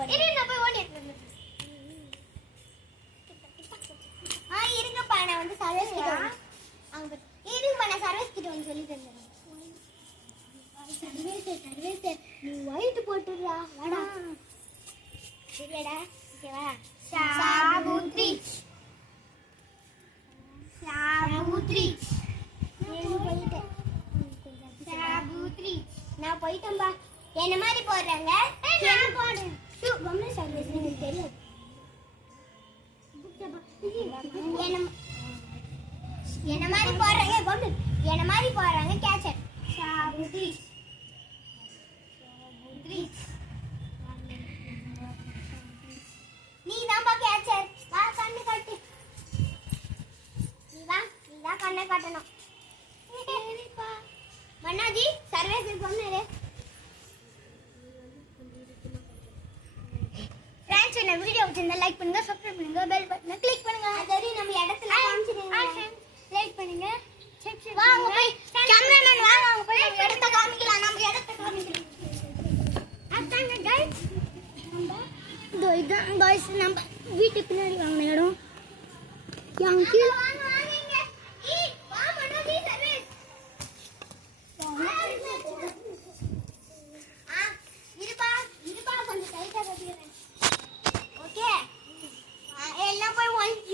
போறேன். நான் போய் ஓடி எடுத்துட்டு இருங்கப்பா, நான் வந்து சர்வீஸ் கிட்ட அங்க இருங்கப்பா, நான் சர்வீஸ் கிட்ட வந்து சொல்லி தந்துறேன். சர்வீஸ் நீ ஒயிட் போட்டுடா, வாடா. சரியாடா? ஓகேவா? சாபுத்ரி நான் போயிட்டேன்பா. என்ன மாதிரி போடுறாங்க? நான் போடுறேன். பொம்மை சர்வீஸ் எனக்கு தெரியும். என்ன மாதிரி போடுறாங்க பொம்மை, என்ன மாதிரி போடுறாங்க கேச்சர். சாபுத்ரி நீ தான்ப்பா கேச்சர். வா கண்ணு காட்டு. நீ தான் கண்ணை காட்டணும். சரிப்பா. மன்னாஜி சர்வீஸ் பண்ணு. ஃப்ரெண்ட்ஸ், இந்த வீடியோ பிடிச்சிருந்தா லைக் பண்ணுங்க, சப்ஸ்கிரைப் பண்ணுங்க, பெல் பட்டனை கிளிக் பண்ணுங்க. அதோட நம்ம இடத்துல காமிச்சிடுங்க. லைக் பண்ணுங்க. வாங்க போய் கேமராமேன் வாங்க போய் இடத்த காமிக்கலாம். நம்ம இடத்த காமிக்கலாம். அதாங்க गाइस. இதான் गाइस நம்ம வீட்டுக்கு பின்னாடி வாங்க இடம். யாங்கி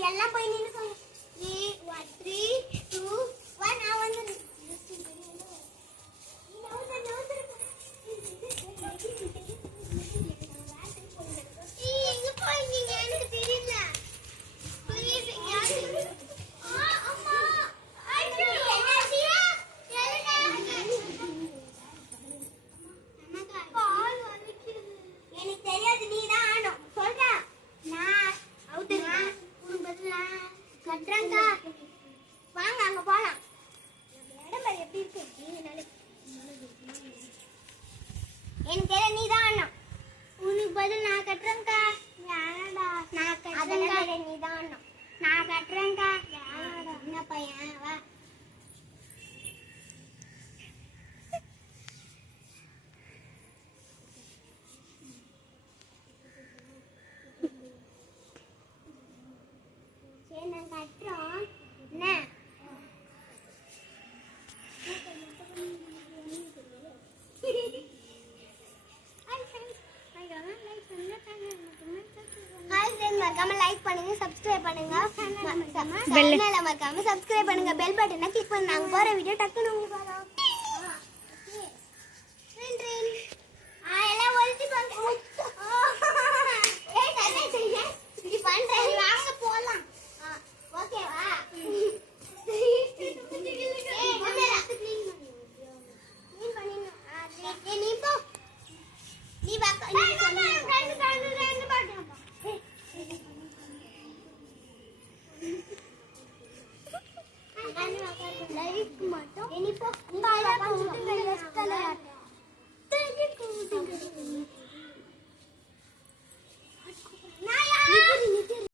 எல்லாம் போய் நின்னு சொல்லுங்க. 3 2 1 நான் வந்து எனக்கு தெரியல. எனக்கு தெரியாது, நீ தான் ஆனும் சொல்ற. நான் அவுட்டுங்க கட்டுறேங்கா. வாங்க அங்க போலாம். இடம் பாரு எப்படி இருக்கு. எனக்கு தெரியல, நீ தான் ஆனும். உனக்கு பதில் நான் கட்டுறேங்கா. யாரடா? நான் கட்டுறேங்க. நீ தான் ஆனும். நான் கட்டுறேங்கா. யாரடா? என்ன பையன்? வா. சரி நான் கட்டுறோம். என்ன மறக்காம லைக் பண்ணுங்க, சப்ஸ்கிரைப் பண்ணுங்க, சேனலை மறக்காம சப்ஸ்கிரைப் பண்ணுங்க, பெல் பட்டனை கிளிக் பண்ணுங்க. நாங்க போற வீடியோ டக்குன்னு உங்களுக்கு வரும். எல்லாம் ஒழிச்சுக்கோங்க. இப்படி பண்றேன். வாங்க போலாம். ஓகேவா? நீ போ. நீ